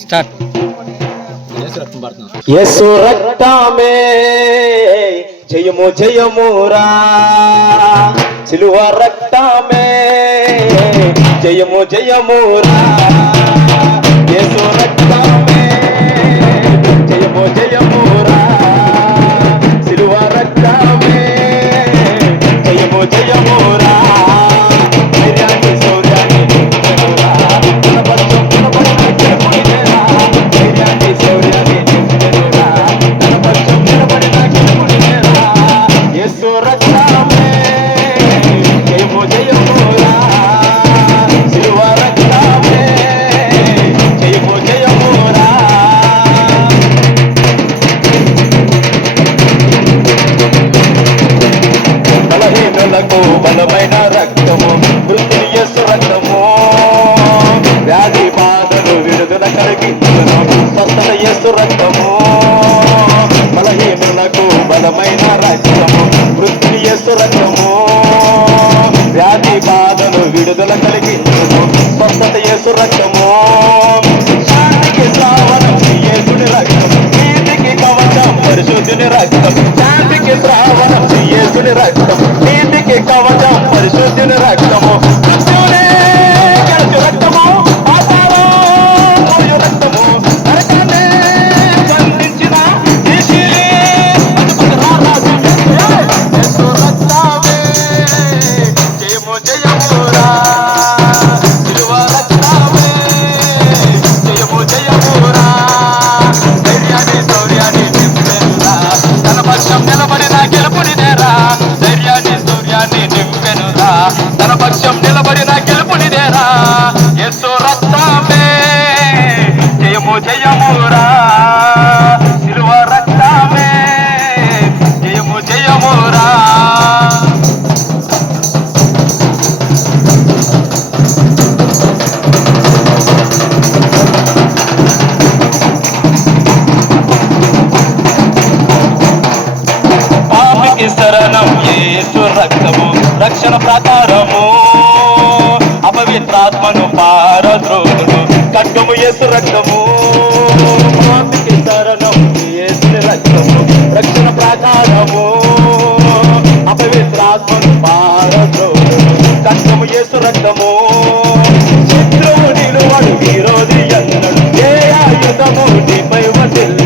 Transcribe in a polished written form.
Start. యేసు రక్తమే జయము జయమురా, సిలువ రక్తమే జయము జయమురా, యేసు రక్తమే జయము జయమురా, సిలువ రక్తమే జయము జయమురా. బలమైన రక్తము మృతుని యేసు రక్తము, వ్యాధి బాధలు విడుదల కలిగించును స్వస్థత యేసు రక్తము. బలహీనులకు బలమైన రక్తము మృతుని యేసు రక్తము, వ్యాధి బాధలు విడుదల కలిగించును స్వస్థత యేసు రక్తము. శాంతికి శ్రావణం యేసుని రక్తం, నీతికి కవచం పరిశుద్ధుని రక్తం, శాంతికి శ్రావణం యేసుని రక్తం, నీతికి కవచం పరిశుద్ధుని రక్తము. మృత్యునే గెలుచు రక్తము, పాతాళం మోయు రక్తము, నరకాన్నే బంధించిన యేసుయే రారాజు యేసు రక్తమే జయము జయమురా, సిలువ రక్తమే జయము జయమురా. ధైర్యాన్ని శౌర్యాన్ని నింపెనురా, తన పక్షం నిలబడిన గెలుపునిదేరా. ధైర్యాన్ని శౌర్యాన్ని నింపెనురా, తన పక్షం నిలబడిన గెలుపునిదేరా. యేసు రక్తమే జయము జయమురా, సిలువ రక్తమే జయము జయమురా. పాపికి శరణం యేసు రక్తము, రక్షణ ప్రాకారము, అపవిత్రాత్మను పారద్రోలును ఖడ్గము యేసు రక్తము. పాపికి శరణం యేసు రక్తము, రక్షణ ప్రాకారము, అపవిత్రాత్మను పారద్రోలును ఖడ్గము యేసు రక్తము. శత్రువు నిలువడు విరోధి ఎన్నడు, ఏ ఆయుధము నీపై వదిలి